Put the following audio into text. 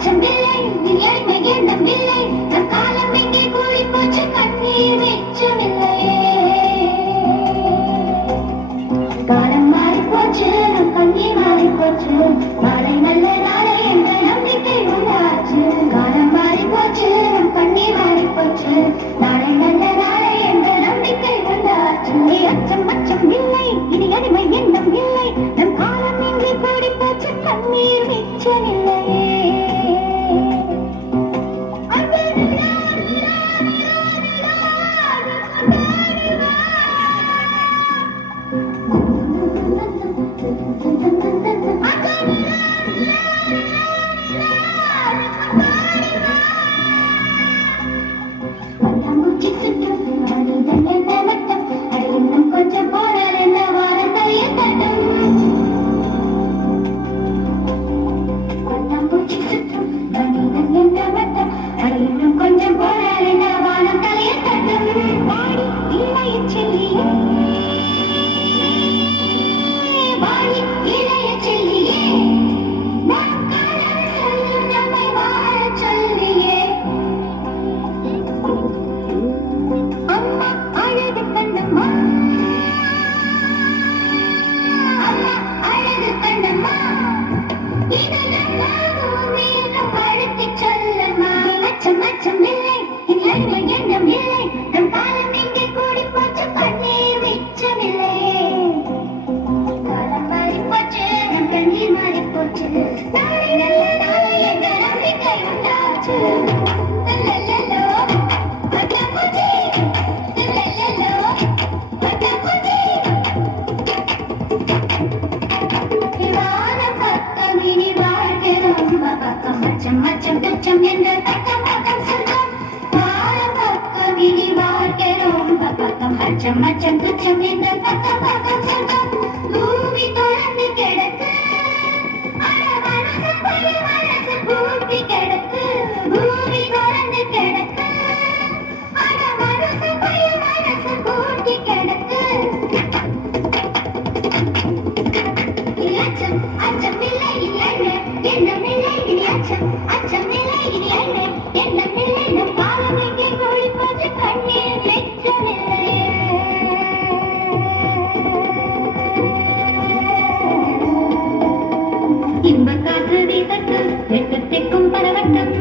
அச்சமில்லை இனி அடிமை எண்ணமில்லை நம் காலம் எங்கே கூடி போச்சு கண்ணீர் மிச்சமில்லையே காலம் மாறி போச்சு நம் கண்ணீர் மாறி போச்சு நாளை நல்ல நாளை என்ற நம்பிக்கை உண்டாச்சு காலம் மாறி போச்சு நம் கண்ணீர் மாறி போச்சு நாளை நல்ல நாளை என்ற நம்பிக்கை உண்டாச்சு அச்சம் அச்சம் இல்லை இனி அடிமை எண்ணம் இல்லை நம் காலம் எங்கே கூடி போச்சு கண்ணீர் மிச்சமில்லையே பட்டாம்பூச்சி சுற்றும் மனிதன் என்ன வட்டம் அட இன்னும் கொஞ்சம் போனால் என்ன வாரத்தைய தட்டும் பட்டாம்பூச்சி சுற்றும் மனிதன் என்ன வட்டம் அட இன்னும் கொஞ்சம் போனால் என்ன வாரத்தைய தட்டும் வாடி இளைய செல்லியே வாடி இளைய செல்லியே நம் காலம் சொல்லும் நம்மை வாழச் சொல்லியே அம்மா அழகு கண்ணம்மா அம்மா அழகு கண்ணம்மா இது நம்ம பூமியில் நம் படுத்திச் சொல்லம்மா அச்சம் அச்சம் இல்லை இனி அடிமை எண்ணம் இல்லை நம் காலம் எங்கே கூடி போச்சு கண்ணீர் மிச்சமில்லையே காலம் மாறி போச்சு நம் கண்ணீர் மாறி போச்சு நாளை நல்ல நாளை என்ற நம்பிக்கை உண்டாச்சு லல்லல்லோ பட்டாம்பூச்சி லல்லல்லோ பட்டாம்பூச்சி வானம் பக்கம் இனி வாழ்க்கை ரொம்ப பக்கம் அச்சம் அச்சம் துச்சம் என்ற பக்கம் பக்கம் சொர்க்கம் வானம் பக்கம் இனி வாழ்க்கை ரொம்ப பக்கம் அச்சம் அச்சம் துச்சம் என்ற பக்கம் பக்கம் சொர்க்கம் பூமி தொடர்ந்து கிடக்கு அட மனசு போய் மனசு பூட்டி கிடக்கு பூமி தொடர்ந்து கிடக்கு அட மனசு போய் மனசு பூட்டி கிடக்கு இனி அச்சம் அச்சம் இல்லை இனி எண்ணம் இல்லை இனி அச்சம் அச்சம் இல்லை இனி எண்ணம் இல்லை நம் காலம் எங்கே கூடி போச்சு கண்ணீர் மிச்சமில்லையே இன்ப காற்று வீசட்டும் எட்டு திக்கும் பரவட்டும்